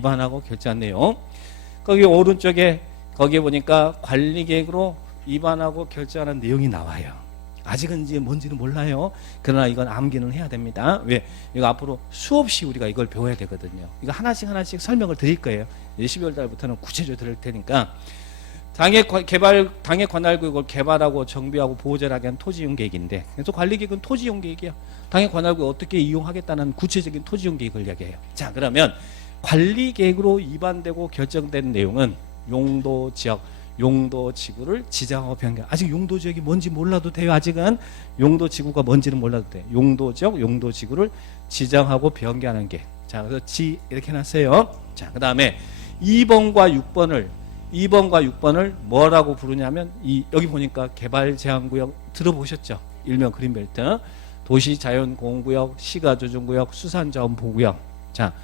입안하고 결정한 내용. 거기 오른쪽에 거기에 보니까 관리계획으로 입안하고 결정하는 내용이 나와요. 아직은 이제 뭔지는 몰라요. 그러나 이건 암기는 해야 됩니다. 왜? 이거 앞으로 수없이 우리가 이걸 배워야 되거든요. 이거 하나씩 설명을 드릴 거예요. 12월 달부터는 구체적으로 드릴 테니까. 당해 관할구역을 개발하고 정비하고 보호자라게 한 토지이용 계획인데, 그래서 관리계획은 토지이용 계획이에요. 당해 관할구역 어떻게 이용하겠다는 구체적인 토지이용 계획을 이야기해요. 자, 그러면 관리계획으로 입안되고 결정된 내용은 용도 지역, 용도 지구를 지정하고 변경. 아직 용도 지역이 뭔지 몰라도 돼요. 아직은 용도 지구가 뭔지는 몰라도 돼. 용도 지역, 용도 지구를 지정하고 변경하는 게. 자, 그래서 지 이렇게 해놨어요. 자, 그다음에 2번과 6번을 뭐라고 부르냐면 여기 보니까 개발 제한구역 들어보셨죠? 일명 그린벨트, 도시자연공원구역, 시가조정구역, 수산자원보호구역. 자,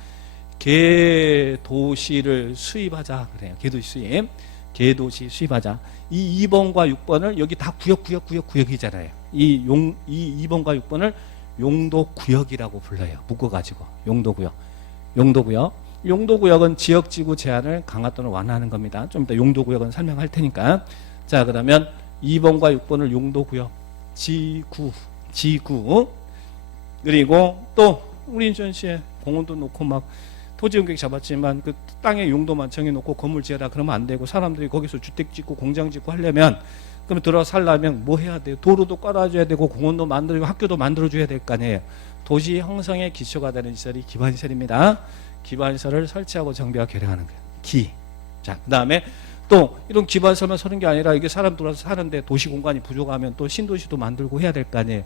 개도시를 수입하자 그래요. 개도시 수입. 개도시 수입하자. 이 2번과 6번을 여기 다 구역이잖아요. 이 2번과 6번을 용도구역이라고 불러요. 묶어가지고 용도구역. 용도구역은 지역지구 제한을 강화 또는 완화하는 겁니다. 좀 이따 용도구역은 설명할 테니까. 자, 그러면 2번과 6번을 용도구역, 지구. 그리고 또 우리 인천시에 공원도 놓고 막 토지용객 잡았지만 그 땅의 용도만 정해놓고 건물 지어라 그러면 안 되고, 사람들이 거기서 주택 짓고 공장 짓고 하려면, 그러면 들어가 살려면 뭐 해야 돼요? 도로도 깔아줘야 되고 공원도 만들고 학교도 만들어줘야 될 거 아니에요. 도시 형성의 기초가 되는 시설이 기반시설입니다. 기반시설을 설치하고 정비하고 개량하는 거예요. 자, 그 다음에 또 이런 기반시설만 서는 게 아니라 이게 사람 들어와서 사는데 도시 공간이 부족하면 또 신도시도 만들고 해야 될 거 아니에요.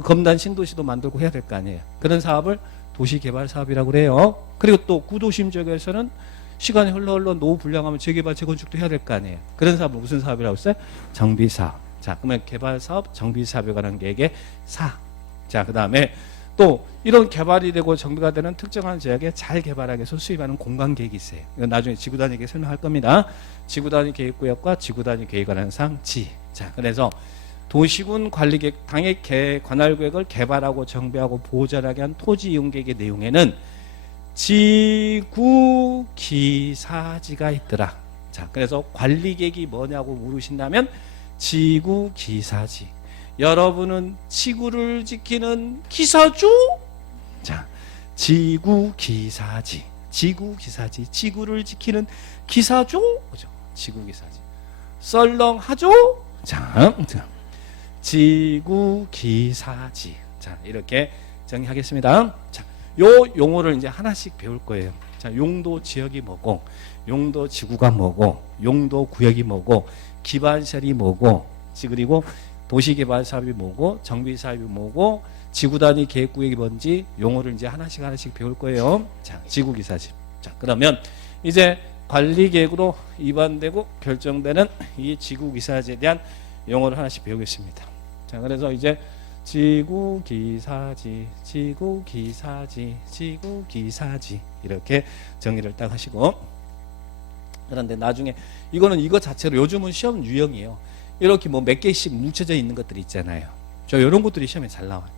검단 신도시도 만들고 해야 될 거 아니에요. 그런 사업을 도시개발 사업이라고 그래요. 그리고 또 구도심 지역에서는 시간이 흘러 노후 불량하면 재개발 재건축도 해야 될 거 아니에요. 그런 사업은 무슨 사업이라고 했어요? 정비사업. 자, 그러면 개발사업, 정비사업에 관한 계획의 사. 자, 그 다음에 또 이런 개발이 되고 정비가 되는 특정한 지역에 잘 개발하기 위해서 수입하는 공간계획이 있어요. 이건 나중에 지구단위 계획 설명할 겁니다. 지구단위 계획구역과 지구단위 계획에 관한 사항 지. 자, 그래서 도시군 관리계획, 당해 관할구역을 개발하고 정비하고 보존하게 한 토지 이용계획의 내용에는 지구기사지가 있더라. 자, 그래서 관리계획이 뭐냐고 물으신다면 지구기사지. 여러분은 지구를 지키는 기사주? 자, 지구기사지. 지구를 지키는 기사주? 그죠? 지구기사지. 썰렁하죠? 자, 지구기사지. 자, 이렇게 정리하겠습니다. 자, 요 용어를 이제 하나씩 배울 거예요. 자, 용도 지역이 뭐고, 용도 지구가 뭐고, 용도 구역이 뭐고, 기반시설이 뭐고, 그리고 도시개발 사업이 뭐고, 정비 사업이 뭐고, 지구단위 계획구역이 뭔지 용어를 이제 하나씩 배울 거예요. 자, 지구기사지. 자, 그러면 이제 관리계획으로 입안되고 결정되는 이 지구기사지에 대한 용어를 하나씩 배우겠습니다. 자, 그래서 이제 지구기사지 이렇게 정리를 딱 하시고, 그런데 나중에 이거는 이거 자체로 요즘은 시험 유형이에요. 이렇게 뭐 몇 개씩 뭉쳐져 있는 것들이 있잖아요. 저 이런 것들이 시험에 잘 나와요.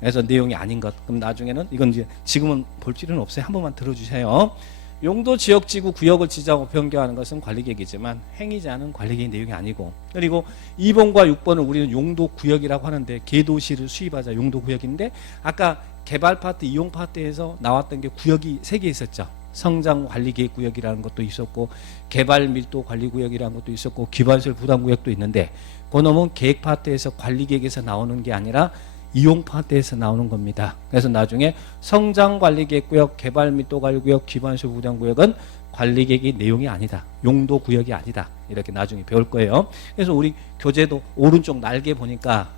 그래서 내용이 아닌 것, 그럼 나중에는 이건 이제 지금은 볼 필요는 없어요. 한 번만 들어주세요. 용도 지역 지구 구역을 지정하고 변경하는 것은 관리계획이지만 행위자는 관리계획 내용이 아니고, 그리고 2번과 6번은 우리는 용도 구역이라고 하는데, 개도시를 수입하자 용도 구역인데, 아까 개발 파트, 이용 파트에서 나왔던 게 구역이 3개 있었죠. 성장 관리계획 구역이라는 것도 있었고, 개발 밀도 관리 구역이라는 것도 있었고, 기반시설 부담 구역도 있는데, 그놈은 계획 파트에서 관리계획에서 나오는 게 아니라 이용 파트에서 나오는 겁니다. 그래서 나중에 성장관리계획구역, 개발밀도관리구역, 기반시설 부담구역은 관리계획의 내용이 아니다. 용도구역이 아니다. 이렇게 나중에 배울 거예요. 그래서 우리 교재도 오른쪽 날개 보니까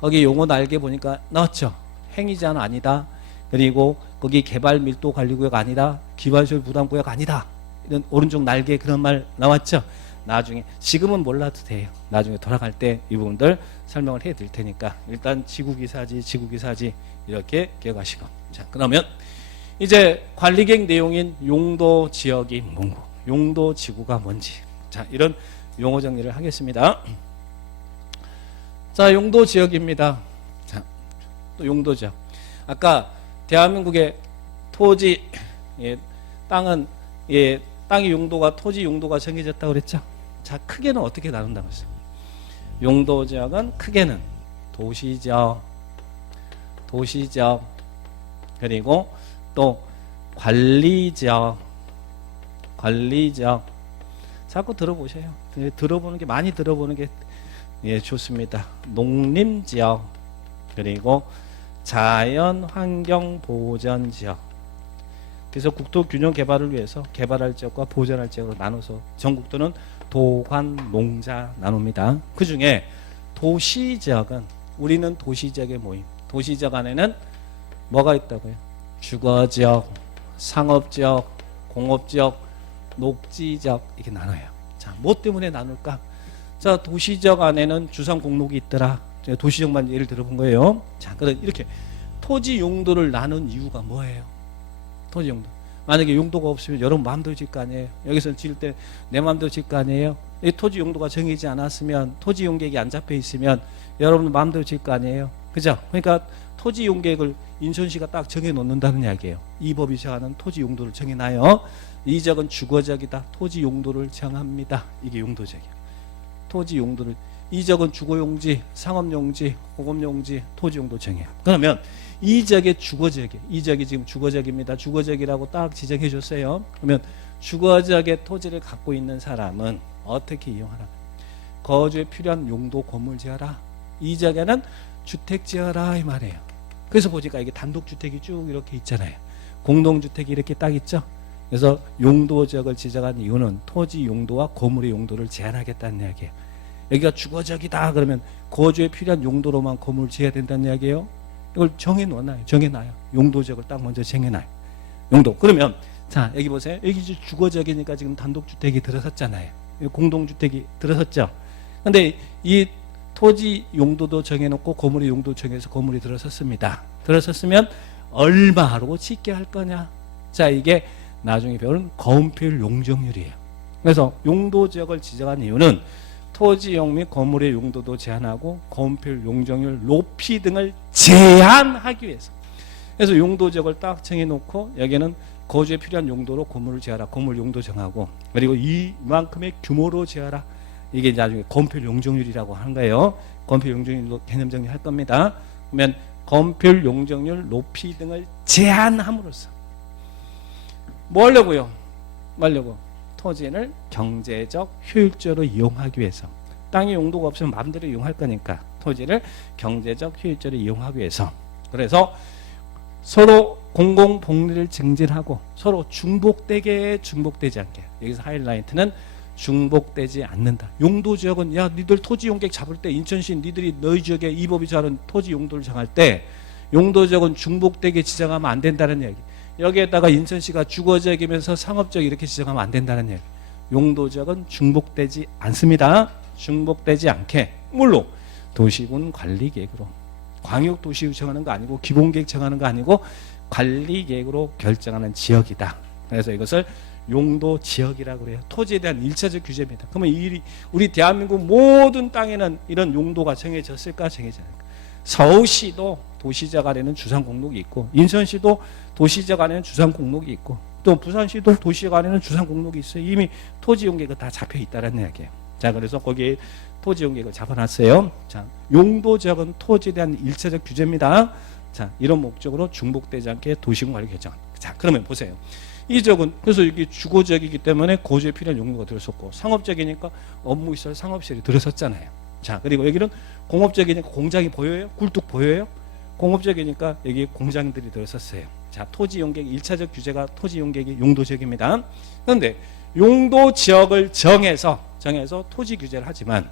거기 용어 날개 보니까 나왔죠. 행위자는 아니다. 그리고 거기 개발밀도관리구역 아니다. 기반시설 부담구역 아니다. 이런 오른쪽 날개 그런 말 나왔죠. 나중에, 지금은 몰라도 돼요. 나중에 돌아갈 때 이 부분들 설명을 해 드릴 테니까 일단 지구기사지 이렇게 기억하시고. 자, 그러면 이제 관리계획 내용인 용도 지역이 뭐고, 용도 지구가 뭔지, 자, 이런 용어 정리를 하겠습니다. 자, 용도 지역입니다. 자, 또 용도 지역. 아까 대한민국의 토지, 땅은 예, 땅의 용도가 토지 용도가 정해졌다고 그랬죠. 자, 크게는 어떻게 나눈다고 했어요? 용도 지역은 크게는 도시적, 그리고 또 관리적. 자꾸 들어보세요. 들어보는 게 많이 들어보는 게 예, 좋습니다. 농림지역, 그리고 자연환경보전지역. 그래서 국토 균형 개발을 위해서 개발할 지역과 보전할 지역으로 나눠서 전국도는 도관, 농자 나눕니다. 그 중에 도시지역은 우리는 도시지역의 모임. 도시지역 안에는 뭐가 있다고요? 주거지역, 상업지역, 공업지역, 녹지지역 이렇게 나눠요. 자, 뭐 때문에 나눌까? 자, 도시지역 안에는 주상 공록이 있더라. 제가 도시지역만 예를 들어본 거예요. 자, 그럼 이렇게 토지 용도를 나눈 이유가 뭐예요? 토지 용도. 만약에 용도가 없으면 여러분 마음대로 질 거 아니에요. 여기서 질 때 내 마음대로 질 거 아니에요. 이 토지 용도가 정해지지 않았으면, 토지 용계획이 안 잡혀 있으면 여러분 마음대로 질 거 아니에요. 그죠? 그러니까 토지 용계획을 인천시가 딱 정해 놓는다는 이야기예요. 이 법이 정하는 토지 용도를 정해놔요. 이 지역은 주거지역이다. 토지 용도를 정합니다. 이게 용도지역이에요. 토지 용도를. 이 지역은 주거용지, 상업용지, 공업용지, 토지 용도 정해요. 그러면 이 지역의 주거지역이에요. 이 지역이 지금 주거지역입니다. 주거지역이라고 딱 지정해 줬어요. 그러면 주거지역의 토지를 갖고 있는 사람은 어떻게 이용하라? 거주에 필요한 용도 건물 지어라. 이 지역에는 주택 지어라 이 말이에요. 그래서 보니까 이게 단독주택이 쭉 이렇게 있잖아요. 공동주택이 이렇게 딱 있죠. 그래서 용도지역을 지정한 이유는 토지 용도와 건물의 용도를 제한하겠다는 이야기예요. 여기가 주거지역이다 그러면 거주에 필요한 용도로만 건물을 지어야 된다는 이야기예요. 이걸 정해놔요. 용도지역을 딱 먼저 정해놔요. 용도. 그러면 자, 여기 보세요. 여기 주거지역이니까 지금 단독주택이 들어섰잖아요. 공동주택이 들어섰죠. 근데 이 토지 용도도 정해놓고 건물의 용도 정해서 건물이 들어섰습니다. 들어섰으면 얼마로 짓게 할 거냐? 자, 이게 나중에 배우는 건폐율 용적률이에요. 그래서 용도지역을 지정한 이유는 토지용 및 건물의 용도도 제한하고 건폐율 용적률 높이 등을 제한하기 위해서. 그래서 용도지역을 딱 정해놓고 여기는 거주에 필요한 용도로 건물을 지어라. 건물 용도 정하고 그리고 이만큼의 규모로 지어라. 이게 나중에 건폐율 용적률이라고 하는 거예요. 건폐율 용적률 개념 정리할 겁니다. 그러면 건폐율 용적률 높이 등을 제한함으로써 뭐 하려고요? 토지를 경제적 효율적으로 이용하기 위해서. 땅의 용도가 없으면 마음대로 이용할 거니까 토지를 경제적 효율적으로 이용하기 위해서. 그래서 서로 공공복리를 증진하고 서로 중복되지 않게. 여기서 하이라이트는 중복되지 않는다. 용도지역은 야 니들 토지 용객 잡을 때 인천시 니들이 너희 지역에 이 법이 정하는 토지 용도를 정할 때 용도지역은 중복되게 지정하면 안 된다는 얘기. 여기에다가 인천시가 주거지역이면서 상업지역 이렇게 지정하면 안 된다는 얘기. 용도지역은 중복되지 않습니다. 중복되지 않게 물론 도시군 관리계획으로 광역도시 정하는 거 아니고 기본계획 정하는 거 아니고 관리계획으로 결정하는 지역이다. 그래서 이것을 용도지역이라고 그래요. 토지에 대한 1차적 규제입니다. 그러면 우리 대한민국 모든 땅에는 이런 용도가 정해졌을까? 정해지지 않을까? 서울시도 도시지역 안에는 주상공록이 있고 인천시도 도시지역 안에는 주상공록이 있고 또 부산시도 도시지역 안에는 주상공록이 있어요. 이미 토지용계획이 다 잡혀있다는 이야기예요. 자, 그래서 거기에 토지용계획을 잡아놨어요. 자, 용도지역은 토지에 대한 1차적 규제입니다. 자, 이런 목적으로 중복되지 않게 도시군관리 결정. 자, 그러면 보세요. 이 지역은 그래서 이게 주거지역이기 때문에 거주에 필요한 용도가 들어섰고 상업지역이니까 업무시설 상업시설이 들어섰잖아요. 자, 그리고 여기는 공업지역이니까 공장이 보여요? 굴뚝 보여요? 공업지역이니까 여기 공장들이 들어섰어요. 자, 토지용계획 1차적 규제가 토지용계획이 용도지역입니다. 그런데 용도지역을 정해서 토지 규제를 하지만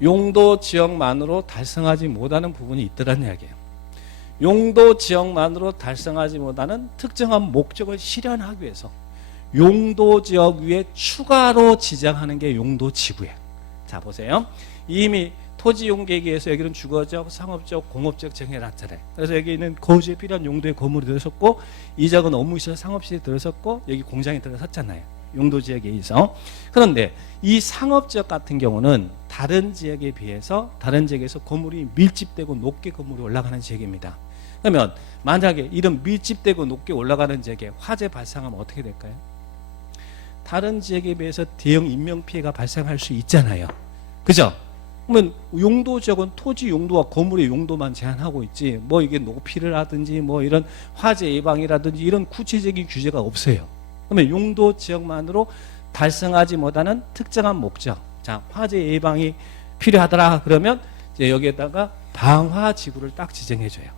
용도지역만으로 달성하지 못하는 부분이 있더라는 이야기예요. 용도지역만으로 달성하지 못하는 특정한 목적을 실현하기 위해서 용도지역 위에 추가로 지정하는 게 용도지구예요. 자, 보세요. 이미 토지용계획에서 여기는 주거지역, 상업지역, 공업지역 정해놨잖아요. 그래서 여기는 거주에 필요한 용도의 건물이 들어섰고 이 지역은 업무시설, 상업시설이 들어섰고 여기 공장이 들어섰잖아요. 용도지역에 있어. 그런데 이 상업지역 같은 경우는 다른 지역에 비해서 다른 지역에서 건물이 밀집되고 높게 건물이 올라가는 지역입니다. 그러면 만약에 이런 밀집되고 높게 올라가는 지역에 화재 발생하면 어떻게 될까요? 다른 지역에 비해서 대형 인명피해가 발생할 수 있잖아요. 그죠? 그러면 용도 지역은 토지 용도와 건물의 용도만 제한하고 있지 뭐 이게 높이를 하든지 뭐 이런 화재 예방이라든지 이런 구체적인 규제가 없어요. 그러면 용도 지역만으로 달성하지 못하는 특정한 목적, 자 화재 예방이 필요하더라 그러면 이제 여기에다가 방화지구를 딱 지정해줘요.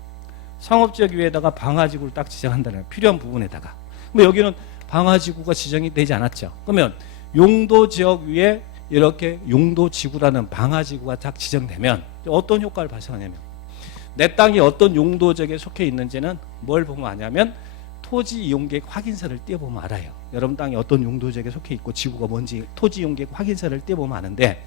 상업지역 위에다가 방화지구를 딱 지정한다는 거예요. 필요한 부분에다가. 그럼 여기는 방화지구가 지정이 되지 않았죠. 그러면 용도지역 위에 이렇게 용도지구라는 방화지구가 딱 지정되면 어떤 효과를 발생하냐면 내 땅이 어떤 용도지역에 속해 있는지는 뭘 보면 아냐면 토지 이용계획 확인서를 띄워보면 알아요. 여러분 땅이 어떤 용도지역에 속해 있고 지구가 뭔지 토지 이용계획 확인서를 띄워보면 아는데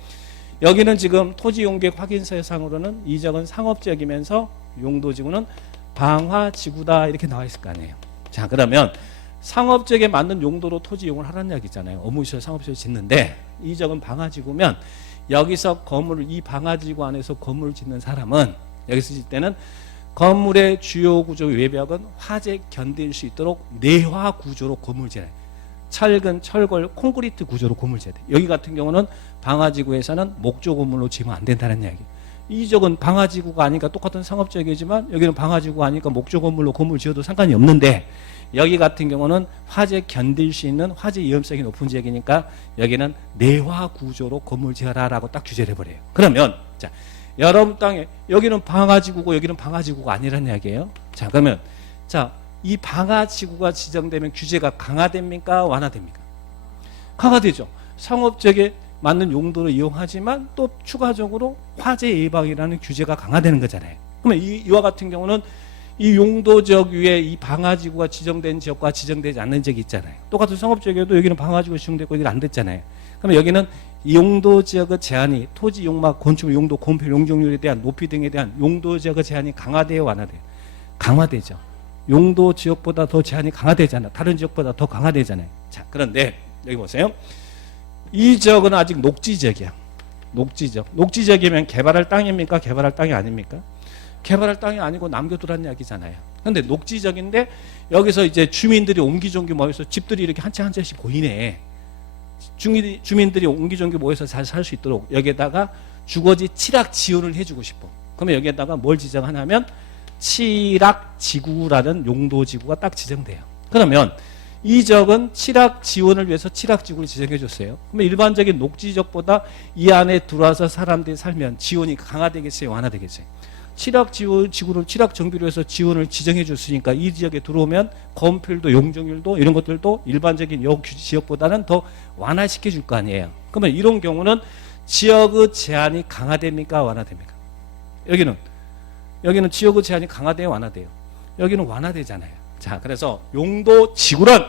여기는 지금 토지 이용계획 확인서 상으로는 이 지역은 상업지역이면서 용도지구는 방화지구다 이렇게 나와 있을 거 아니에요. 자 그러면 상업지역에 맞는 용도로 토지 이용을 하라는 이야기잖아요. 어무시설 상업시설 짓는데 이 지역은 방화지구면 여기서 건물을 이 방화지구 안에서 건물을 짓는 사람은 여기서 짓 때는 건물의 주요 구조 외벽은 화재 견딜 수 있도록 내화 구조로 건물 지어요. 철근, 철골, 콘크리트 구조로 건물 지어야 돼. 여기 같은 경우는 방화지구에서는 목조 건물로 지으면 안 된다는 이야기. 이 지역은 방화지구가 아니니까 똑같은 상업지역이지만 여기는 방화지구가 아니니까 목조 건물로 건물 지어도 상관이 없는데 여기 같은 경우는 화재 견딜 수 있는 화재 위험성이 높은 지역이니까 여기는 내화 구조로 건물 지어라라고 딱 규제를 해버려요. 그러면 자 여러분 땅에 여기는 방화지구고 여기는 방화지구가 아니라는 이야기예요. 자 그러면 자 이 방화지구가 지정되면 규제가 강화됩니까? 완화됩니까? 강화되죠. 상업지역에 맞는 용도로 이용하지만 또 추가적으로 화재 예방이라는 규제가 강화되는 거잖아요. 그러면 이와 같은 경우는 이 용도 지역 위에 이 방화지구가 지정된 지역과 지정되지 않는 지역이 있잖아요. 똑같은 상업지역에도 여기는 방화지구가 지정되고 여기는 안 됐잖아요. 그러면 여기는 용도 지역의 제한이 토지 용막, 건축물 용도, 건폐 용적률에 대한 높이 등에 대한 용도 지역의 제한이 강화돼요, 완화돼요? 강화되죠. 용도 지역보다 더 제한이 강화되잖아요. 다른 지역보다 더 강화되잖아요. 자, 그런데 여기 보세요. 이 지역은 아직 녹지지역이야. 녹지지역. 녹지지역이면 개발할 땅입니까? 개발할 땅이 아닙니까? 개발할 땅이 아니고 남겨두라는 이야기잖아요. 그런데 녹지지역인데 여기서 이제 주민들이 옹기종기 모여서 집들이 이렇게 한 채 한 채씩 보이네. 주민들이 옹기종기 모여서 잘 살 수 있도록 여기에다가 주거지 칠악 지원을 해주고 싶어. 그러면 여기에다가 뭘 지정하냐면 칠악지구라는 용도지구가 딱 지정돼요. 그러면 이 지역은 칠악 지원을 위해서 칠악지구를 지정해 줬어요. 그러면 일반적인 녹지지역보다 이 안에 들어와서 사람들이 살면 지원이 강화되겠어요? 완화되겠어요? 칠악지구를 칠악정비로 해서 지원을 지정해 줬으니까 이 지역에 들어오면 건폐율도 용적률도 이런 것들도 일반적인 지역보다는 더 완화시켜 줄 거 아니에요. 그러면 이런 경우는 지역의 제한이 강화됩니까? 완화됩니까? 여기는 지역의 제한이 강화돼요? 완화돼요? 여기는 완화되잖아요. 자, 그래서 용도 지구는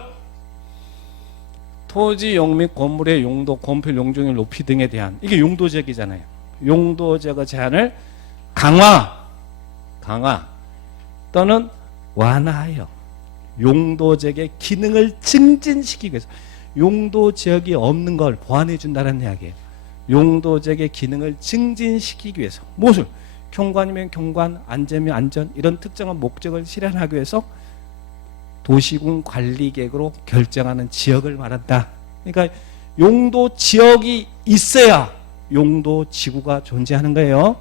토지 용 및 건물의 용도, 건폐 용적률 높이 등에 대한 이게 용도 지역이잖아요. 용도 지역의 제한을 강화 또는 완화하여 용도 지역의 기능을 증진시키기 위해서 용도 지역이 없는 걸 보완해 준다는 이야기예요. 용도 지역의 기능을 증진시키기 위해서 무엇을? 경관이면 경관, 안전이면 안전 이런 특정한 목적을 실현하기 위해서 도시군 관리계획으로 결정하는 지역을 말한다. 그러니까 용도 지역이 있어야 용도 지구가 존재하는 거예요.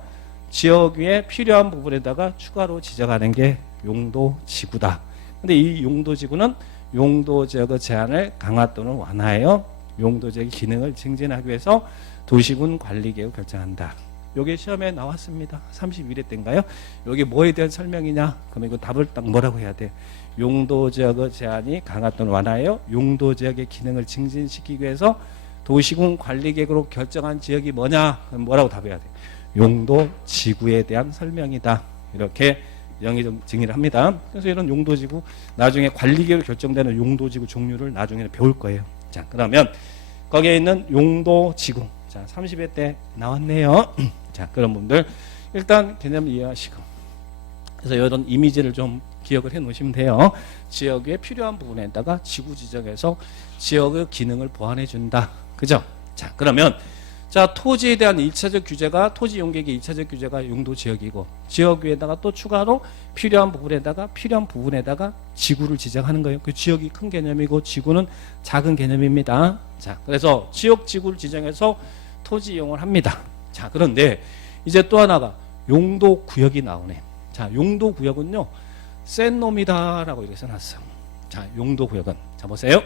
지역 위에 필요한 부분에다가 추가로 지정하는 게 용도 지구다. 근데 이 용도 지구는 용도 지역의 제한을 강화 또는 완화하여 용도 지역의 기능을 증진하기 위해서 도시군 관리계획을 결정한다. 요게 시험에 나왔습니다. 31회 때인가요? 요게 뭐에 대한 설명이냐? 그러면 이거 답을 딱 뭐라고 해야 돼? 용도 지역의 제한이 강화 또는 완화하여 용도 지역의 기능을 증진시키기 위해서 도시군 관리계획으로 결정한 지역이 뭐냐? 그럼 뭐라고 답해야 돼? 용도 지구에 대한 설명이다. 이렇게 정의를 합니다. 그래서 이런 용도 지구 나중에 관리계획으로 결정되는 용도 지구 종류를 나중에는 배울 거예요. 자, 그러면 거기에 있는 용도 지구. 자, 30회 때 나왔네요. 자, 그런 분들 일단 개념 이해하시고 그래서 이런 이미지를 좀 기억을 해 놓으시면 돼요. 지역에 필요한 부분에다가 지구 지정해서 지역의 기능을 보완해 준다. 그죠? 자, 그러면 자, 토지에 대한 1차적 규제가 토지 용객의 1차적 규제가 용도 지역이고 지역 위에다가 또 추가로 필요한 부분에다가 지구를 지정하는 거예요. 그 지역이 큰 개념이고 지구는 작은 개념입니다. 자, 그래서 지역 지구를 지정해서 토지 이용을 합니다. 자, 그런데 이제 또 하나가 용도 구역이 나오네. 자, 용도 구역은요. 센 놈이다라고 이렇게 써놨어. 자, 용도 구역은 자 보세요.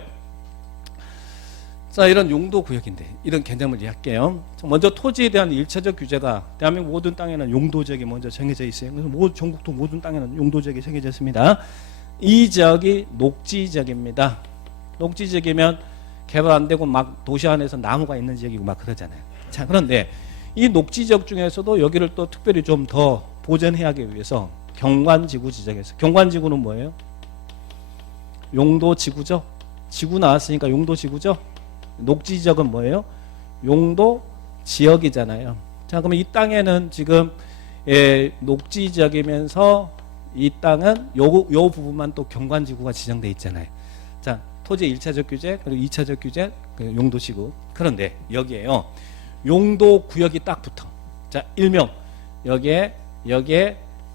자, 이런 용도 구역인데 이런 개념을 이해할게요. 먼저 토지에 대한 1차적 규제가 대한민국 모든 땅에는 용도 지역이 먼저 정해져 있어요. 그래서 전국도 모든 땅에는 용도 지역이 정해져 있습니다. 이 지역이 녹지 지역입니다. 녹지 지역이면 개발 안 되고 막 도시 안에서 나무가 있는 지역이고 막 그러잖아요. 자, 그런데 이 녹지 지역 중에서도 여기를 또 특별히 좀 더 보전하기 위해서 경관지구 지정해서 경관지구는 뭐예요? 용도 지구죠. 지구 나왔으니까 용도 지구죠. 녹지 지역은 뭐예요? 용도 지역이잖아요. 자, 그러면 이 땅에는 지금 녹지 지역이면서 이 땅은 요 부분만 또 경관지구가 지정돼 있잖아요. 자, 토지 1차적 규제 그리고 2차적 규제 용도 지구. 그런데 여기에요. 용도 구역이 딱 붙어. 자, 일명 여기에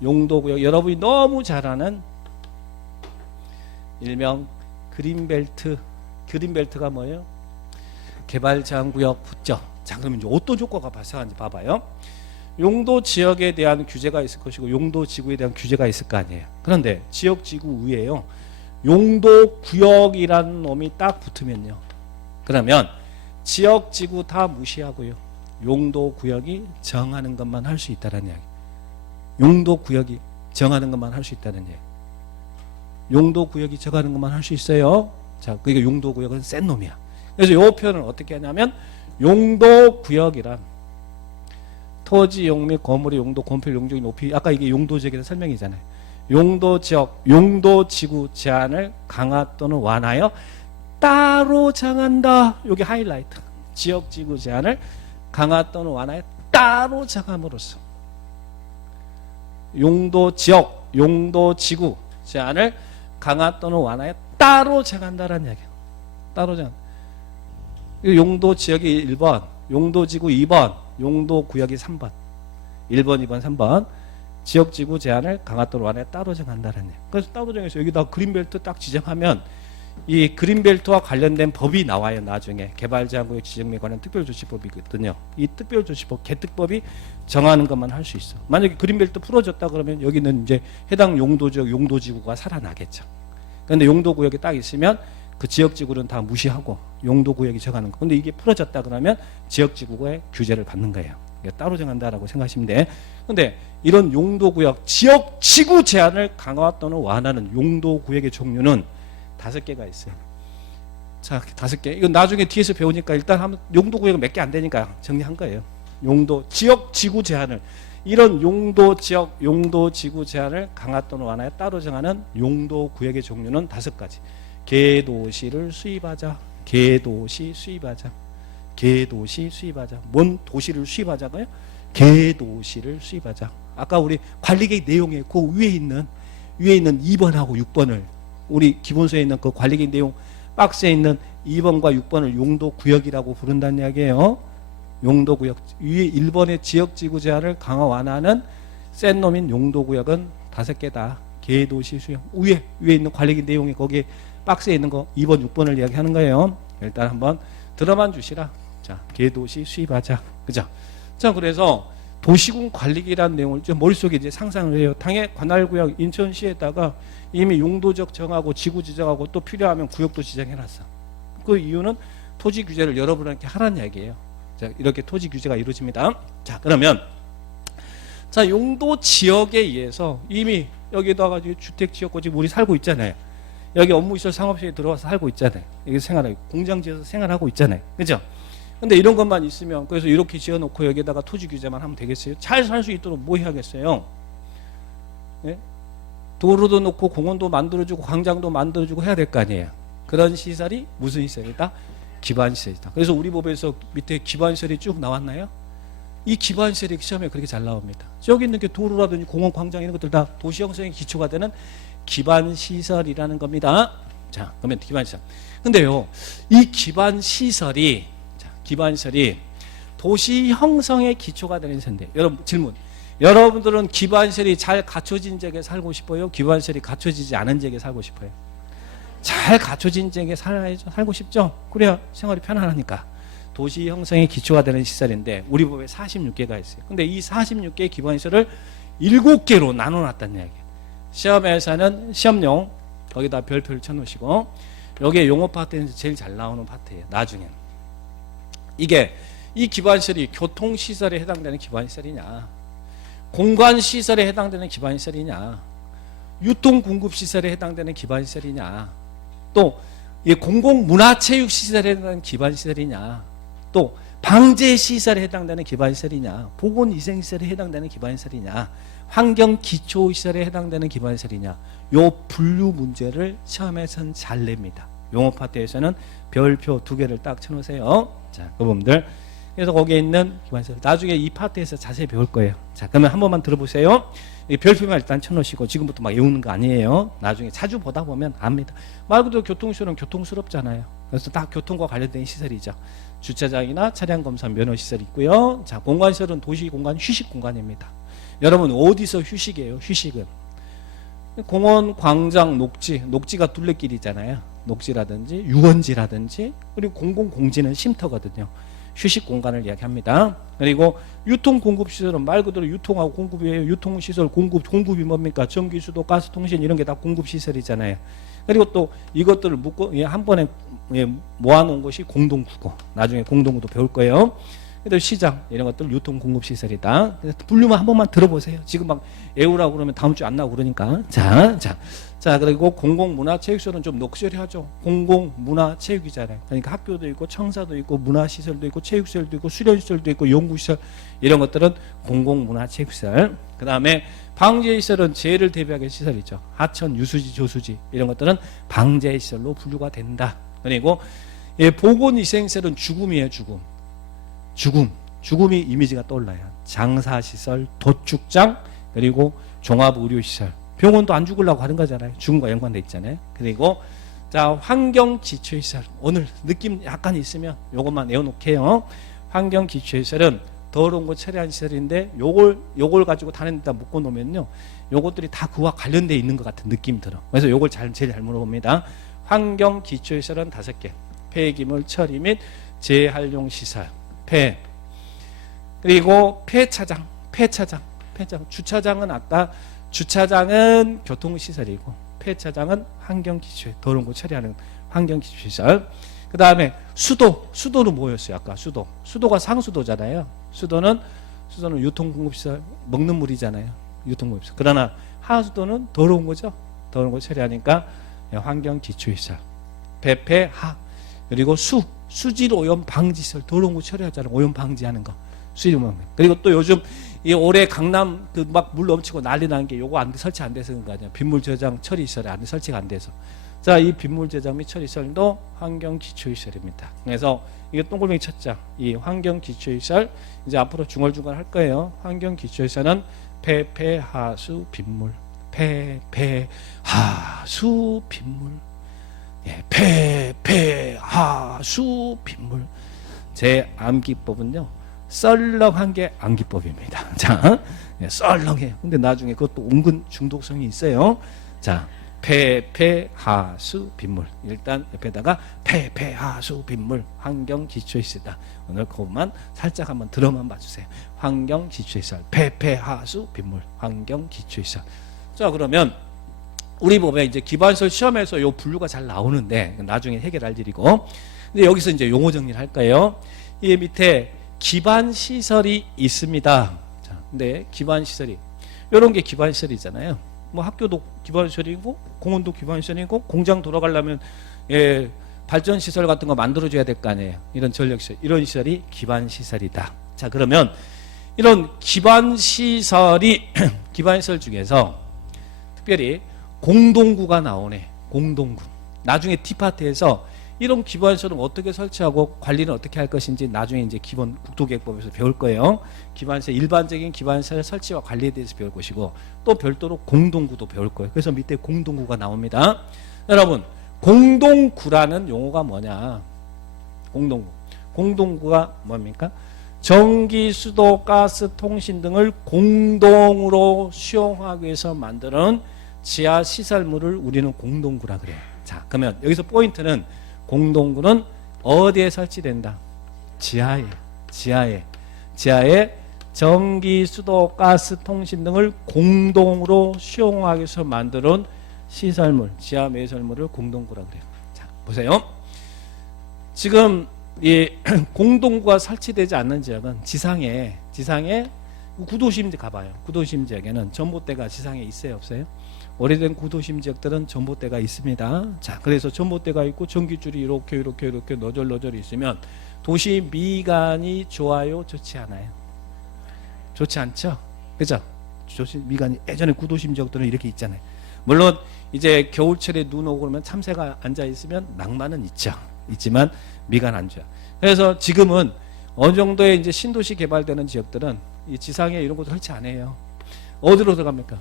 용도 구역 여러분이 너무 잘 아는 일명 그린벨트가 뭐예요? 개발 제한 구역 붙죠. 자, 그러면 이제 어떤 조건가 발생하는지 봐봐요. 용도 지역에 대한 규제가 있을 것이고 용도 지구에 대한 규제가 있을 거 아니에요. 그런데 지역 지구 위에요. 용도 구역이라는 놈이 딱 붙으면요. 그러면 지역 지구 다 무시하고요. 용도 구역이 정하는 것만 할 수 있다는 이야기. 용도 구역이 정하는 것만 할 수 있다는 이야기. 용도 구역이 정하는 것만 할 수 있어요. 자, 그러니까 용도 구역은 센 놈이야. 그래서 이 표현을 어떻게 하냐면 용도 구역이란 토지 용 및 건물의 용도, 건폐 용적인 높이 아까 이게 용도 지역에 대한 설명이잖아요. 용도 지역, 용도 지구 제한을 강화 또는 완화하여 따로 정한다. 이게 하이라이트. 지역 지구 제한을 강화 또는 완화하여 따로 정함으로써 용도 지역, 용도 지구 제한을 강화 또는 완화하여 따로 정한다라는 이야기예요. 따로 정한. 용도 지역이 1번, 용도 지구 2번, 용도 구역이 3번. 1번, 2번, 3번. 지역 지구 제한을 강화 또는 완화에 따로 정한다는 얘기예요. 그래서 따로 정해서 여기다 그린벨트 딱 지정하면 이 그린벨트와 관련된 법이 나와요. 나중에 개발 제한 구역 지정 및 관련 특별조치법이거든요. 이 특별조치법 개특법이 정하는 것만 할 수 있어. 만약에 그린벨트 풀어졌다 그러면 여기는 이제 해당 용도 지역, 용도 지구가 살아나겠죠. 그런데 용도 구역이 딱 있으면 그 지역 지구는 다 무시하고 용도 구역이 정하는 거. 근데 이게 풀어졌다 그러면 지역 지구의 규제를 받는 거예요. 따로 정한다라고 생각하시면 돼. 근데 이런 용도 구역, 지역 지구 제한을 강화 또는 완화하는 용도 구역의 종류는 5개가 있어요. 자, 5개. 이건 나중에 뒤에서 배우니까 일단 한번 용도 구역은 몇 개 안 되니까 정리한 거예요. 용도, 지역 지구 제한을 이런 용도 지역, 용도 지구 제한을 강화 또는 완화에 따로 정하는 용도 구역의 종류는 5가지. 개도시를 수입하자. 개도시 수입하자. 개도시 수입하자. 뭔 도시를 수입하자고요? 개도시를 수입하자. 아까 우리 관리계획 내용에 그 위에 있는 2번하고 6번을 우리 기본서에 있는 그 관리계획 내용 박스에 있는 2번과 6번을 용도 구역이라고 부른다는 이야기예요. 용도 구역 위에 1번의 지역 지구 제한을 강화 완화하는 센 놈인 용도 구역은 5개다. 개도시 수용 위에 있는 관리계획 내용이 거기에 박스에 있는 거 2번, 6번을 이야기하는 거예요. 일단 한번 들어만 주시라. 자, 개도시 수입하자. 그죠? 자, 그래서 도시군 관리기라는 내용을 좀 머릿속에 이제 상상을 해요. 당해 관할구역 인천시에다가 이미 용도적 정하고 지구 지정하고 또 필요하면 구역도 지정해놨어. 그 이유는 토지 규제를 여러분한테 하라는 얘기예요. 자, 이렇게 토지 규제가 이루어집니다. 자, 그러면 자, 용도 지역에 의해서 이미 여기다가 주택 지었고 지금 우리 살고 있잖아요. 여기 업무시설 상업시에 들어와서 살고 있잖아요. 여기 생활하고 공장 지어서 생활하고 있잖아요. 그죠? 근데 이런 것만 있으면 그래서 이렇게 지어놓고 여기다가 토지 규제만 하면 되겠어요? 잘 살 수 있도록 뭐 해야겠어요? 네? 도로도 놓고 공원도 만들어주고 광장도 만들어주고 해야 될 거 아니에요. 그런 시설이 무슨 시설이다? 기반시설이다. 그래서 우리 법에서 밑에 기반시설이 쭉 나왔나요? 이 기반시설이 시험에 그렇게 잘 나옵니다. 저기 있는 게 도로라든지 공원, 광장 이런 것들 다 도시 형성의 기초가 되는 기반시설이라는 겁니다. 자, 그러면 기반시설. 근데요, 이 기반시설이 도시 형성의 기초가 되는 시설인데, 여러분 질문. 여러분들은 기반시설이 잘 갖춰진 지역에 살고 싶어요? 기반시설이 갖춰지지 않은 지역에 살고 싶어요? 잘 갖춰진 지역에 살고 싶죠? 그래야 생활이 편안하니까. 도시 형성의 기초가 되는 시설인데 우리 법에 46개가 있어요. 근데 이 46개의 기반시설을 7개로 나눠놨다는 이야기예요. 시험에서는 시험용 거기다 별표를 쳐놓으시고, 여기에 용어 파트에서 제일 잘 나오는 파트예요. 나중에는 이게 이 기반시설이 교통시설에 해당되는 기반시설이냐, 공간시설에 해당되는 기반시설이냐, 유통공급시설에 해당되는 기반시설이냐, 또 공공문화체육시설에 해당되는 기반시설이냐, 또 방제시설에 해당되는 기반시설이냐, 보건위생시설에 해당되는 기반시설이냐, 환경기초시설에 해당되는 기반시설이냐, 요 분류 문제를 시험에서는 잘 냅니다. 용어 파트에서는 별표 2개를 딱 쳐놓으세요. 자, 그분들. 그래서 거기에 있는 기반시설 나중에 이 파트에서 자세히 배울 거예요. 자, 그러면 한 번만 들어보세요. 이 별표만 일단 쳐놓으시고, 지금부터 막 외우는 거 아니에요. 나중에 자주 보다 보면 압니다. 말 그대로 교통시설은 교통스럽잖아요. 그래서 다 교통과 관련된 시설이죠. 주차장이나 차량 검사 면허 시설이 있고요. 자, 공간시설은 도시 공간, 휴식 공간입니다. 여러분 어디서 휴식이에요? 휴식은 공원, 광장, 녹지가 둘레길이잖아요. 녹지라든지 유원지라든지, 그리고 공공공지는 쉼터거든요. 휴식 공간을 이야기합니다. 그리고 유통공급시설은 말 그대로 유통하고 공급이에요. 유통시설, 공급이 뭡니까? 전기, 수도, 가스, 통신 이런 게 다 공급시설이잖아요. 그리고 또 이것들을 묶고 한 번에 모아놓은 것이 공동구고, 나중에 공동구도 배울 거예요. 그래도 시장 이런 것들 유통공급시설이다. 그래서 분류만 한 번만 들어보세요. 지금 막 외우라고 그러면 다음 주에 안 나오고 그러니까. 자, 그리고 공공문화체육시설은 좀 럭셔리하죠. 공공문화체육이잖아요. 그러니까 학교도 있고 청사도 있고 문화시설도 있고 체육시설도 있고 수련시설도 있고 연구시설, 이런 것들은 공공문화체육시설. 그 다음에 방제시설은 재해를 대비하게 시설이죠. 하천, 유수지, 조수지 이런 것들은 방제시설로 분류가 된다. 그리고 보건위생시설은 죽음이에요. 죽음이 이미지가 떠올라요. 장사시설, 도축장, 그리고 종합의료시설. 병원도 안 죽으려고 하는 거잖아요. 죽음과 연관돼 있잖아요. 그리고 자, 환경기초시설. 오늘 느낌 약간 있으면 요것만 내어놓게요. 환경기초시설은 더러운 거 처리한 시설인데 요걸 가지고 다른 데다 묶어 놓으면요, 요것들이 다 그와 관련돼 있는 것 같은 느낌이 들어. 그래서 요걸 제일 잘 물어봅니다. 환경기초시설은 5개. 폐기물 처리 및 재활용 시설. 그리고 폐차장. 주차장은 아까 주차장은 교통시설이고, 폐차장은 환경기초, 더러운 거 처리하는 환경기초시설. 그 다음에 수도는 뭐였어요? 아까 수도가 상수도잖아요. 수도는 유통공급시설, 먹는 물이잖아요. 유통공급시설. 그러나 하수도는 더러운 거죠. 더러운 거 처리하니까 환경기초시설. 폐하. 그리고 수질 오염 방지시설, 더러운 거 처리하잖아요. 오염 방지하는 거. 수질 오염. 그리고 또 요즘 이 올해 강남 막 물 넘치고 난리 난 게 요거 설치 안 돼서 그런 거 아니야. 빗물 저장 처리 시설이 설치가 안 돼서. 자, 이 빗물 저장 및 처리 시설도 환경 기초시설입니다. 그래서 이게 동글뱅이 쳤죠. 이 환경 기초시설 이제 앞으로 중얼중얼 할 거예요. 환경 기초시설은 폐하수 빗물, 폐하수 빗물. 폐하수 빗물. 제 암기법은요, 썰렁한 게 암기법입니다. 자, 썰렁해요. 근데 나중에 그것도 은근 중독성이 있어요. 자, 폐하수 빗물. 일단 옆에다가 폐하수 빗물 환경 기초시설이다. 오늘 그것만 살짝 한번 들어만 봐주세요. 환경 기초시설, 폐하수 빗물 환경 기초시설. 자, 그러면 우리 법에 이제 기반시설 시험에서 요 분류가 잘 나오는데 나중에 해결할 일이고, 근데 여기서 이제 용어 정리를 할 거예요. 이 밑에 기반시설이 있습니다. 자, 근데 기반시설이 이런 게 기반시설이잖아요. 뭐 학교도 기반시설이고 공원도 기반시설이고, 공장 돌아가려면 발전시설 같은 거 만들어줘야 될 거 아니에요. 이런 전력시설, 이런 시설이 기반시설이다. 자, 그러면 이런 기반시설 중에서 특별히 공동구가 나오네. 공동구. 나중에 D파트에서 이런 기반시설은 어떻게 설치하고 관리는 어떻게 할 것인지 나중에 이제 기본 국토계획법에서 배울 거예요. 기반시설, 일반적인 기반시설 설치와 관리에 대해서 배울 것이고, 또 별도로 공동구도 배울 거예요. 그래서 밑에 공동구가 나옵니다. 여러분, 공동구라는 용어가 뭐냐? 공동구가 뭡니까? 전기, 수도, 가스, 통신 등을 공동으로 수용하기 위해서 만드는 지하 시설물을 우리는 공동구라 그래요. 자, 그러면 여기서 포인트는 공동구는 어디에 설치된다? 지하에. 지하에 전기, 수도, 가스, 통신 등을 공동으로 수용하기 위해서 만드는 시설물, 지하 매설물을 공동구라 그래요. 자, 보세요. 지금 이 공동구가 설치되지 않는 지역은 지상에 구도심 가봐요. 구도심 지역에는 전봇대가 지상에 있어요, 없어요? 오래된 구도심 지역들은 전봇대가 있습니다. 자, 그래서 전봇대가 있고 전기줄이 이렇게 너절너절 있으면 도시 미관이 좋아요, 좋지 않아요? 좋지 않죠? 그죠? 도시 미관이 예전에 구도심 지역들은 이렇게 있잖아요. 물론 이제 겨울철에 눈 오고 그러면 참새가 앉아 있으면 낭만은 있지만 미관 안 좋아. 그래서 지금은 어느 정도의 이제 신도시 개발되는 지역들은 이 지상에 이런 것도 설치 안 해요. 어디로 들어갑니까?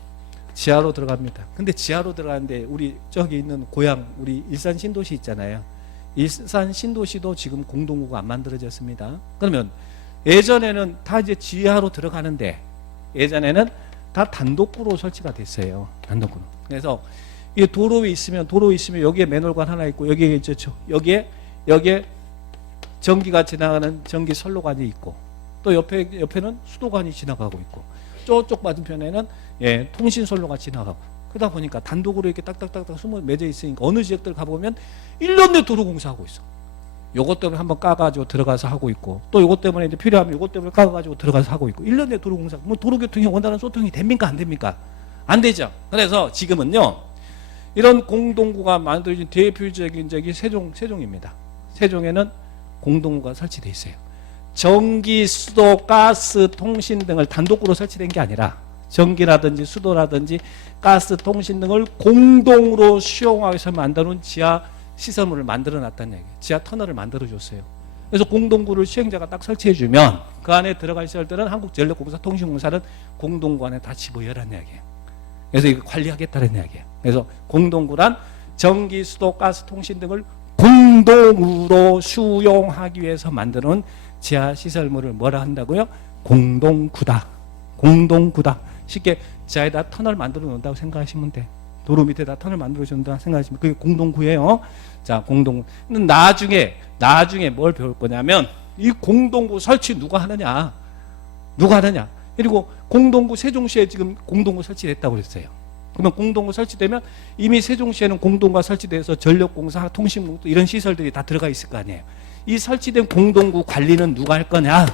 지하로 들어갑니다. 근데 지하로 들어가는데 우리 저기 있는 고향 우리 일산 신도시 있잖아요. 일산 신도시도 지금 공동구가 안 만들어졌습니다. 그러면 예전에는 다 이제 지하로 들어가는데 예전에는 다 단독구로 설치가 됐어요. 단독구로. 그래서 이 도로 있으면 여기에 맨홀관 하나 있고 여기에 전기가 지나가는 전기 선로관이 있고 또 옆에는 수도관이 지나가고 있고 저쪽 맞은편에는 통신 선로가 지나가고 그러다 보니까 단독으로 이렇게 딱딱딱딱 숨어 맺어 있으니까 어느 지역들 가보면 1년 내 도로 공사하고 있어. 요것 때문에 한번 까가지고 들어가서 하고 있고 또 요것 때문에 이제 필요하면 요것 때문에 까가지고 들어가서 하고 있고 1년 내 도로 공사. 뭐 도로교통이 원활한 소통이 됩니까? 안 됩니까? 안 되죠. 그래서 지금은요 이런 공동구가 만들어진 대표적인 적이 세종입니다. 세종에는 공동구가 설치되어 있어요. 전기, 수도, 가스, 통신 등을 단독구로 설치된 게 아니라 전기라든지 수도라든지 가스, 통신 등을 공동으로 수용하기 위해서 만드는 지하 시설물을 만들어 놨다는 얘기예요. 지하 터널을 만들어 줬어요. 그래서 공동구를 시행자가 딱 설치해 주면 그 안에 들어갈 시설들은 한국전력공사, 통신공사는 공동구 안에 다 집어넣으라는 이야기예요. 그래서 이거 관리하겠다는 이야기예요. 그래서 공동구란 전기, 수도, 가스, 통신 등을 공동으로 수용하기 위해서 만드는 지하 시설물을 뭐라 한다고요? 공동구다. 쉽게 지하에다 터널 만들어 놓는다고 생각하시면 돼. 도로 밑에다 터널 만들어 준다 생각하시면 그게 공동구예요. 자, 공동구. 나중에 뭘 배울 거냐면 이 공동구 설치 누가 하느냐? 그리고 공동구 세종시에 지금 공동구 설치됐다고 그랬어요. 그러면 공동구 설치되면 이미 세종시에는 공동구가 설치돼서 전력공사, 통신공사 이런 시설들이 다 들어가 있을 거 아니에요. 이 설치된 공동구 관리는 누가 할 거냐?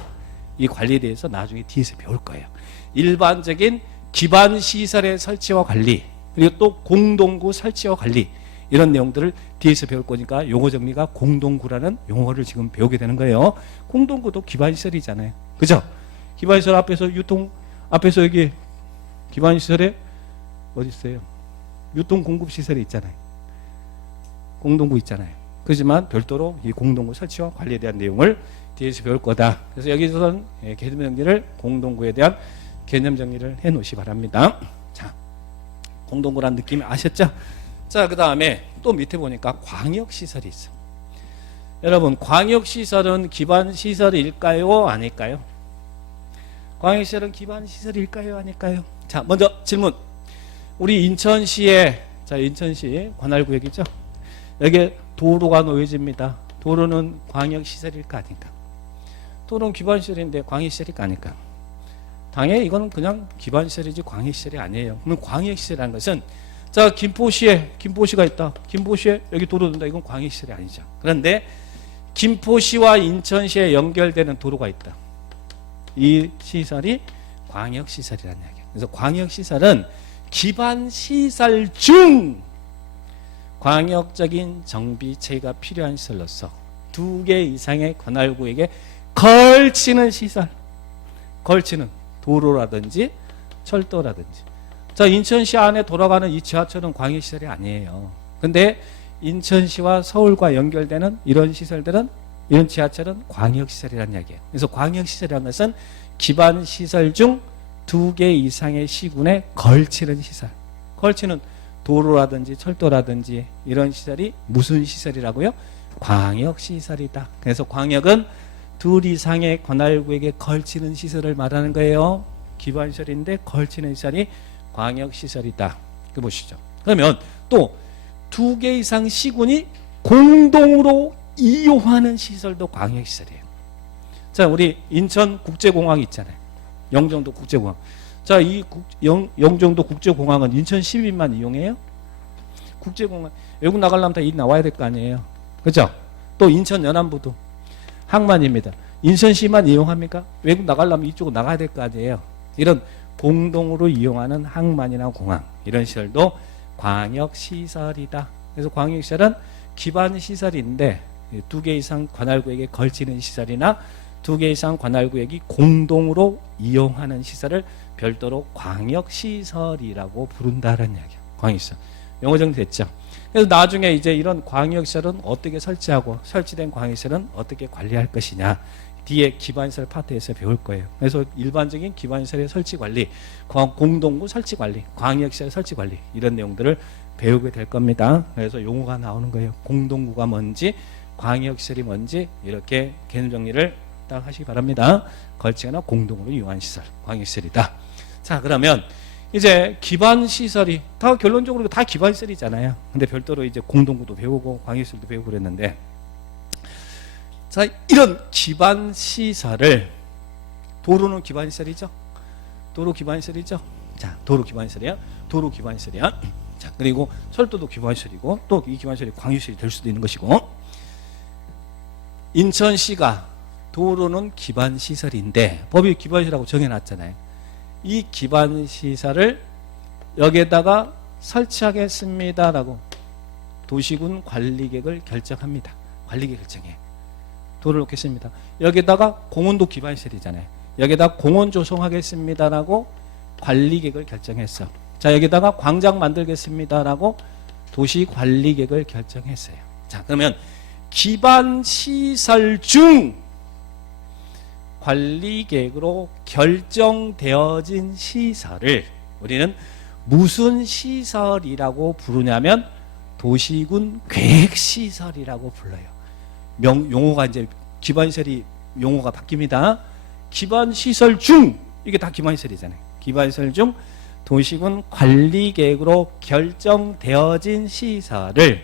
이 관리에 대해서 나중에 뒤에서 배울 거예요. 일반적인 기반 시설의 설치와 관리 그리고 또 공동구 설치와 관리 이런 내용들을 뒤에서 배울 거니까 용어 정리가 공동구라는 용어를 지금 배우게 되는 거예요. 공동구도 기반 시설이잖아요. 그죠? 기반 시설 앞에서 여기 기반 시설에 어디 있어요? 유통 공급 시설이 있잖아요. 공동구 있잖아요. 그렇지만 별도로 이 공동구 설치와 관리에 대한 내용을 뒤에서 배울 거다. 그래서 여기서는 개념 정리를 공동구에 대한 개념 정리를 해 놓으시 바랍니다. 자, 공동구라는 느낌이 아셨죠? 자, 그 다음에 또 밑에 보니까 광역시설이 있어. 여러분, 광역시설은 기반시설일까요? 아닐까요? 광역시설은 기반시설일까요? 아닐까요? 자, 먼저 질문. 우리 인천시에, 자, 인천시 관할구역이죠? 여기에 도로가 놓여집니다. 도로는 광역시설일까? 아닐까? 도로는 기반시설인데 광역시설일까? 아닐까? 당연히 이거는 그냥 기반시설이지 광역시설이 아니에요. 그러면 광역시설이라는 것은 자, 김포시가 있다. 김포시에 여기 도로 된다. 이건 광역시설이 아니죠. 그런데 김포시와 인천시에 연결되는 도로가 있다. 이 시설이 광역시설이라는 이야기예요. 그래서 광역시설은 기반시설 중 광역적인 정비체가 필요한 시설로서 2개 이상의 관할구에게 걸치는 시설. 걸치는 도로라든지 철도라든지. 자, 인천시 안에 돌아가는 이 지하철은 광역시설이 아니에요. 근데 인천시와 서울과 연결되는 이런 시설들은 이런 지하철은 광역시설이라는 이야기예요. 그래서 광역시설이라는 것은 기반시설 중 2개 이상의 시군에 걸치는 시설. 걸치는 도로라든지 철도라든지 이런 시설이 무슨 시설이라고요? 광역시설이다. 그래서 광역은 둘 이상의 관할구에게 걸치는 시설을 말하는 거예요. 기반시설인데 걸치는 시설이 광역시설이다. 그 보시죠. 그러면 또 2개 이상 시군이 공동으로 이용하는 시설도 광역시설이에요. 자, 우리 인천국제공항 있잖아요. 영종도 국제공항. 자, 이 영종도 국제공항은 인천 시민만 이용해요? 국제공항 외국 나가려면 다 이 나와야 될 거 아니에요. 그렇죠? 또 인천 연안부도 항만입니다. 인천시만 이용합니까? 외국 나가려면 이쪽으로 나가야 될 거 아니에요. 이런 공동으로 이용하는 항만이나 공항 이런 시설도 광역시설이다. 그래서 광역시설은 기반시설인데 2개 이상 관할구에게 걸치는 시설이나 2개 이상 관할구역이 공동으로 이용하는 시설을 별도로 광역시설이라고 부른다는 이야기예요. 광역시설. 용어 정리됐죠? 그래서 나중에 이제 이런 광역시설은 어떻게 설치하고 설치된 광역시설은 어떻게 관리할 것이냐 뒤에 기반시설 파트에서 배울 거예요. 그래서 일반적인 기반시설의 설치관리, 공동구 설치관리, 광역시설 설치관리 이런 내용들을 배우게 될 겁니다. 그래서 용어가 나오는 거예요. 공동구가 뭔지 광역시설이 뭔지 이렇게 개념 정리를 딱 하시기 바랍니다. 걸치거나 공동으로 이용한 시설, 광역시설이다. 자, 그러면 이제 기반시설이 다 결론적으로 다 기반시설이잖아요. 근데 별도로 이제 공동구도 배우고 광역시설도 배우고 그랬는데 자, 이런 기반시설을 도로는 기반시설이죠. 도로 기반시설이죠. 자, 도로 기반시설이야. 도로 기반시설이야. 자, 그리고 철도도 기반시설이고 또 이 기반시설이 광역시설이 될 수도 있는 것이고 인천시가 도로는 기반시설인데 법이 기반시설이라고 정해놨잖아요. 이 기반시설을 여기에다가 설치하겠습니다라고 도시군 관리계획을 결정합니다. 관리계획 결정해. 도로를 놓겠습니다. 여기에다가 공원도 기반시설이잖아요. 여기에다 공원 조성하겠습니다라고 관리계획을 결정했어. 자, 여기다가 광장 만들겠습니다라고 도시관리계획을 결정했어요. 자, 그러면 기반시설 중 관리계획으로 결정되어진 시설을 우리는 무슨 시설이라고 부르냐면 도시군 계획시설이라고 불러요. 용어가 이제 기반시설이 용어가 바뀝니다. 기반시설 중 이게 다 기반시설이잖아요. 기반시설 중 도시군 관리계획으로 결정되어진 시설을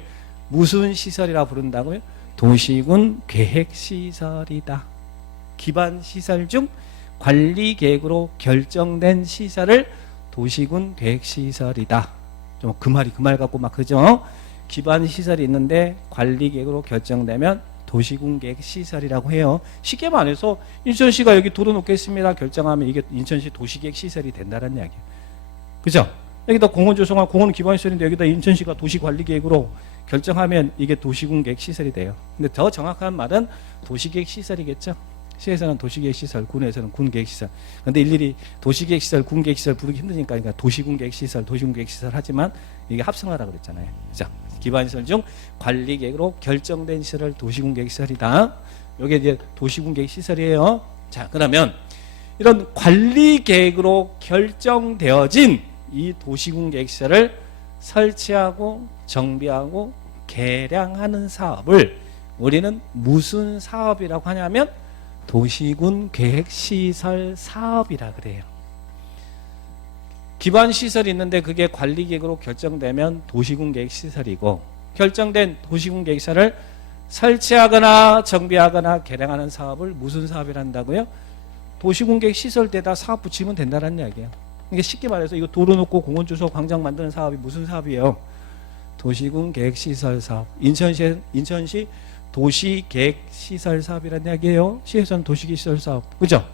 무슨 시설이라고 부른다고요? 도시군 계획시설이다. 기반시설 중 관리계획으로 결정된 시설을 도시군 계획시설이다. 좀 그 말 갖고 막 그죠? 기반시설이 있는데 관리계획으로 결정되면 도시군 계획시설이라고 해요. 쉽게 말해서 인천시가 여기 도로 놓겠습니다 결정하면 이게 인천시 도시계획시설이 된다는 이야기예요. 그죠? 여기다 공원 조성한 공원은 기반시설인데 여기다 인천시가 도시관리계획으로 결정하면 이게 도시군 계획시설이 돼요. 근데 더 정확한 말은 도시계획시설이겠죠. 시에서는 도시계획시설, 군에서는 군계획시설. 근데 일일이 도시계획시설, 군계획시설 부르기 힘드니까 그러니까 도시군계획시설, 도시군계획시설 하지만 이게 합성하라고 그랬잖아요. 그죠? 기반시설 중 관리계획으로 결정된 시설을 도시군계획시설이다. 이게 이제 도시군계획시설이에요. 자, 그러면 이런 관리계획으로 결정되어진 이 도시군계획시설을 설치하고 정비하고 개량하는 사업을 우리는 무슨 사업이라고 하냐면 도시군 계획시설 사업이라 그래요. 기반시설이 있는데 그게 관리계획으로 결정되면 도시군 계획시설이고 결정된 도시군 계획시설을 설치하거나 정비하거나 개량하는 사업을 무슨 사업이란다고요? 도시군 계획시설대다 사업 붙이면 된다는 이야기예요. 이게 쉽게 말해서 이거 도로 놓고 공원 주소 광장 만드는 사업이 무슨 사업이에요? 도시군 계획시설 사업. 인천시 도시계획시설 사업이라는 이야기예요. 시에서는 도시계획시설 사업. 그죠?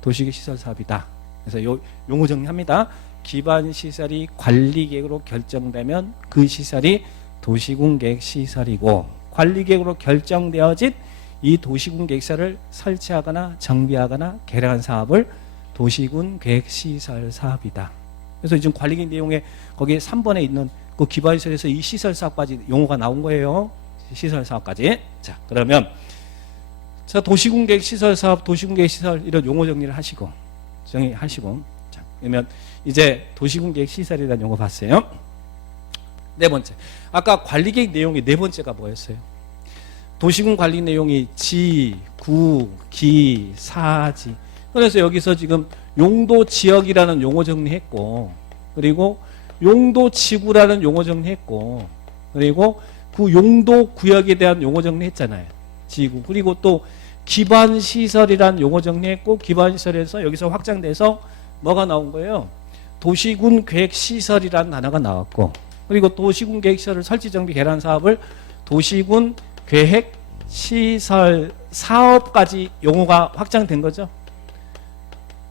도시계획시설 사업이다. 그래서 용어 정리합니다. 기반시설이 관리계획으로 결정되면 그 시설이 도시군 계획시설이고 관리계획으로 결정되어진 이 도시군 계획시설을 설치하거나 정비하거나 개량한 사업을 도시군 계획시설 사업이다. 그래서 지금 관리계획 내용에 거기에 3번에 있는 그 기반시설에서 이 시설 사업까지 용어가 나온 거예요. 시설 사업까지. 자, 그러면 자, 도시군 계획 시설 사업, 도시군 계획 시설 이런 용어 정리를 하시고 자, 그러면 이제 도시군 계획 시설이라는 용어 봤어요. 네 번째. 아까 관리 계획 내용이 네 번째가 뭐였어요? 도시군 관리 내용이 지, 구, 기, 사, 지. 그래서 여기서 지금 용도 지역이라는 용어 정리했고, 그리고 용도 지구라는 용어 정리했고, 그리고 그 용도 구역에 대한 용어 정리했잖아요. 지구. 그리고 또 기반 시설이란 용어 정리했고, 기반 시설에서 여기서 확장돼서 뭐가 나온 거예요? 도시군 계획 시설이라는 단어가 나왔고, 그리고 도시군 계획 시설을 설치 정비 개란 사업을 도시군 계획 시설 사업까지 용어가 확장된 거죠.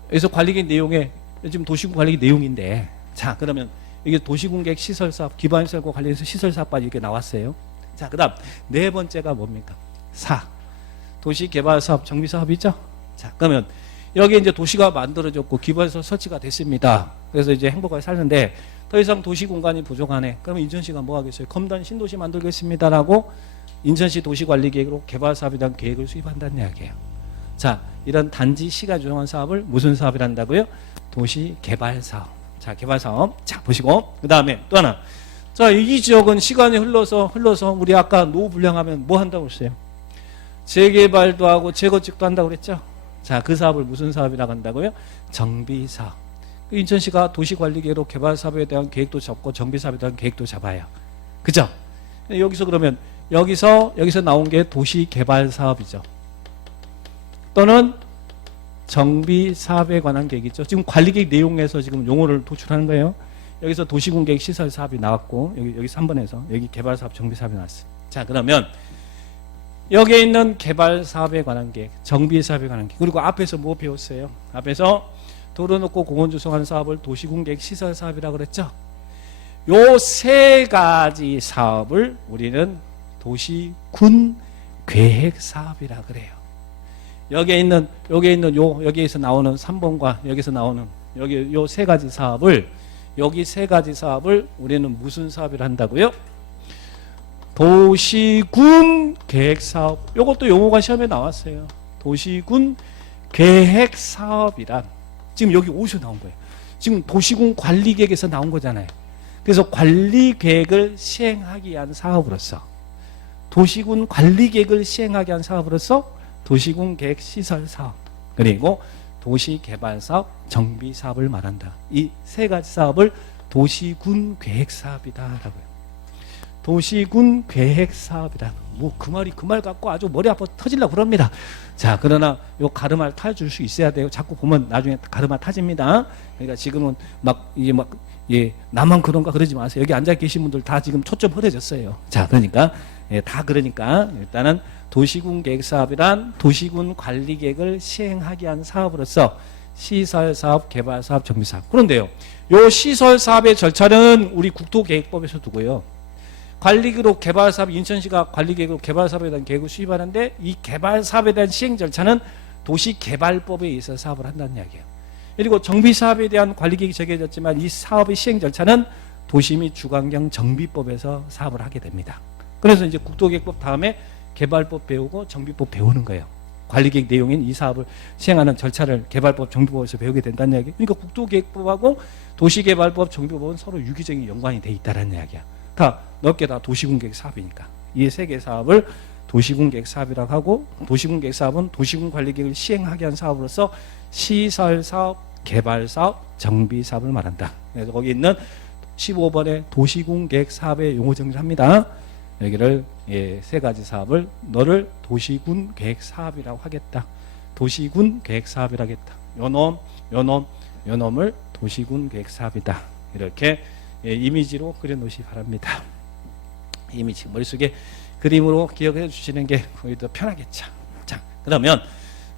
여기서 관리계획 내용에 지금 도시군 관리계획 내용인데, 자 그러면 이게 도시군 계획 시설 사업, 기반 시설과 관련해서 시설 사업까지 이렇게 나왔어요. 자 그다음 네 번째가 뭡니까? 도시 개발 사업, 정비 사업이죠. 자 그러면 여기 이제 도시가 만들어졌고 기반시설 설치가 됐습니다. 그래서 이제 행복하게 살는데 더 이상 도시 공간이 부족하네. 그러면 인천시가 뭐 하겠어요? 검단 신도시 만들겠습니다라고 인천시 도시관리계획으로 개발사업에 대한 계획을 수립한다는 이야기예요. 자, 이런 단지 시가 조정한 사업을 무슨 사업이라 한다고요? 도시개발사업. 자, 개발사업. 자, 보시고 그 다음에 또 하나. 자, 이 지역은 시간이 흘러서 우리 아까 노후 불량하면 뭐 한다고 했어요? 재개발도 하고 재건축도 한다고 그랬죠? 자, 그 사업을 무슨 사업이라고 한다고요? 정비사업. 인천시가 도시관리계획으로 개발사업에 대한 계획도 잡고 정비사업에 대한 계획도 잡아요. 그죠? 여기서 그러면 여기서 나온 게 도시개발사업이죠. 또는 정비사업에 관한 계획이죠. 지금 관리계획 내용에서 지금 용어를 도출하는 거예요. 여기서 도시군계획 시설사업이 나왔고 여기 3번에서 여기 개발사업 정비사업이 나왔어요. 자 그러면 여기에 있는 개발사업에 관한 계획, 정비사업에 관한 계획, 그리고 앞에서 뭐 배웠어요? 앞에서 도로 놓고 공원 조성하는 사업을 도시군계획 시설사업이라고 그랬죠. 요 세 가지 사업을 우리는 도시군 계획 사업이라 그래요. 여기에서 나오는 3번과 여기서 나오는 여기 요 세 가지 사업을 여기 세 가지 사업을 우리는 무슨 사업이라 한다고요? 도시군 계획 사업. 요것도 용어가 시험에 나왔어요. 도시군 계획 사업이란 지금 여기 어디서 나온 거예요? 지금 도시군 관리계획에서 나온 거잖아요. 그래서 관리계획을 시행하기 위한 사업으로서 도시군 관리계획을 시행하기 위한 사업으로서 도시군 계획 시설 사업 그리고 도시개발사업, 정비사업을 말한다. 이 세 가지 사업을 도시군 계획 사업이다라고요. 도시군 계획 사업이다. 뭐 그 말 갖고 아주 머리 아파 터질라 그럽니다. 자 그러나 요 가르마를 타줄 수 있어야 돼요. 자꾸 보면 나중에 가르마 타집니다. 그러니까 지금은 나만 그런가 그러지 마세요. 여기 앉아 계신 분들 다 지금 초점 흐려졌어요. 자 그러니까 다 그러니까 일단은 도시군 계획 사업이란 도시군 관리 계획을 시행하기 위한 사업으로서 시설 사업, 개발 사업, 정비 사업. 그런데요, 요 시설 사업의 절차는 우리 국토계획법에서 두고요. 관리계획으로 개발 사업, 인천시가 관리계획으로 개발 사업에 대한 계획을 수립하는데 이 개발 사업에 대한 시행 절차는 도시개발법에 의해서 사업을 한다는 이야기예요. 그리고 정비 사업에 대한 관리계획이 정해졌지만 이 사업의 시행 절차는 도시 및 주관경 정비법에서 사업을 하게 됩니다. 그래서 이제 국토계획법 다음에 개발법 배우고 정비법 배우는 거예요. 관리계획 내용인 이 사업을 시행하는 절차를 개발법, 정비법에서 배우게 된다는 이야기. 그러니까 국토계획법하고 도시개발법, 정비법은 서로 유기적인 연관이 돼 있다는 이야기야. 다 넓게 다 도시군계획 사업이니까 이 세 개 사업을 도시군계획 사업이라고 하고 도시군계획 사업은 도시군 관리계획을 시행하기 위한 사업으로서 시설사업, 개발사업, 정비사업을 말한다. 그래서 거기 있는 15번의 도시군계획 사업의 용어 정리를 합니다. 여기를 세 가지 사업을 너를 도시군 계획 사업이라고 하겠다. 도시군 계획 사업이라고 하겠다. 요놈을 도시군 계획 사업이다. 이렇게 이미지로 그려놓으시기 바랍니다. 이미지 머릿속에 그림으로 기억해 주시는 게 거의 더 편하겠죠. 자, 그러면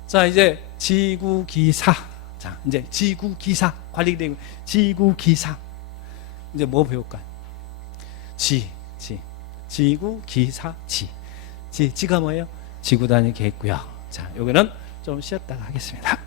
자 이제 지구기사. 자 이제 지구기사 관리되고 지구기사 이제 뭐 배울까요? 지구기사 지가 뭐예요? 지구단위 계획구역. 자, 여기는 좀 쉬었다가 하겠습니다.